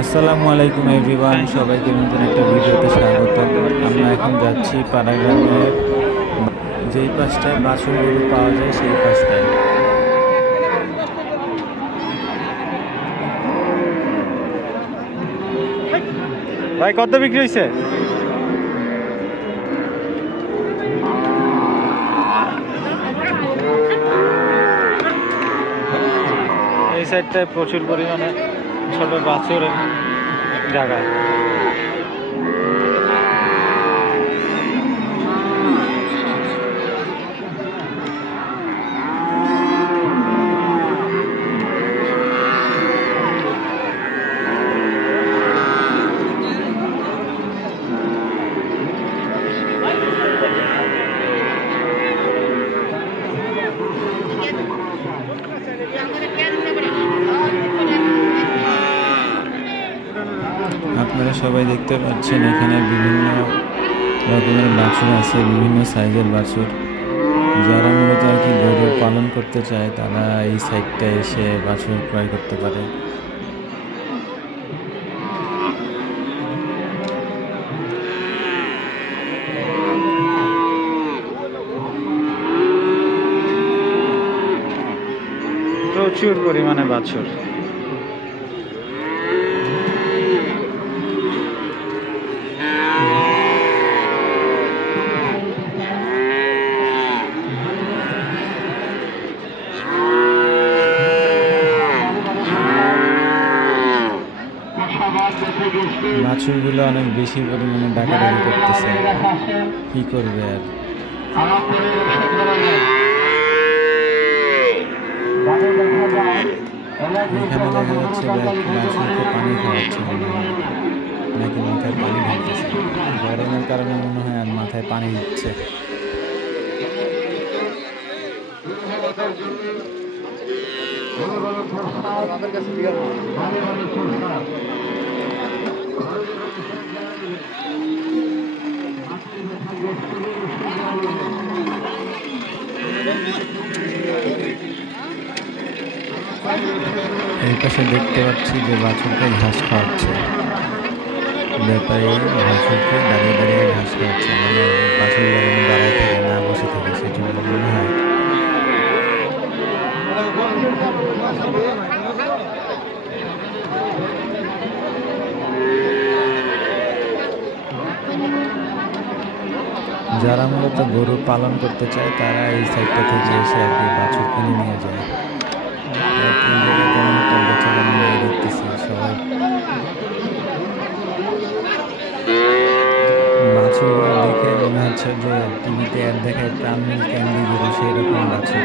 আসসালামু আলাইকুম এভরিওয়ান, সবাইকে নতুন একটা ভিডিওতে স্বাগতম। আমরা এখন যাচ্ছি পাড়াগ্রামের যেই পাশটায় বাছুর গরু পাওয়া যায় সেই পাশটায়। ভাই কত বিক্রি হয়েছে? এই সাইডটায় প্রচুর পরিমাণে ছোট বাছুরের জায়গা। আপনারা সবাই দেখতে পাচ্ছেন এখানে বিভিন্ন রকমের বাছুর আছে, বিভিন্ন সাইজের বাছুর। যারা মূলত আর কি গরু পালন করতে চায় তারা এই সাইডটায় এসে বাছুর ক্রয় করতে পারে। প্রচুর পরিমাণে বাছুর। বাছুরগুলো অনেক বেশি পরিমাণে ডাকাডাকি করতেছে, কি করবে আর। এখানে দেখা যাচ্ছে বাছুরকে পানি খাওয়াচ্ছে, মনে হয় নাকি মাথায় পানি ঢালতেছে। গরমের কারণে মনে হয় আর মাথায় পানি দিচ্ছে। এই পাশে দেখতে পাচ্ছি যে বাছুরকে ঘাস খাওয়াচ্ছে, ব্যাপারী বাছুরকে দাঁড়িয়ে দাঁড়িয়ে ঘাস খাওয়াচ্ছে। মানে বাছুর যেন দাঁড়ায় থাকে, না বসে থাকে, সেজন্য মনে হয়। যারা মূলত গরু পালন করতে চায় তারা এই সাইডটা থেকে এসে আর কি বাছুর কিনে নিয়ে যায়। তেমন একটা বেচাকেনা নিয়ে দেখতেছি সবাই। বাছুরগুলো দেখে মনে হচ্ছে যে টিভিতে অ্যাড দেখায় প্রাণমিল ক্যান্ডি গরু, সেই রকম বাছুর।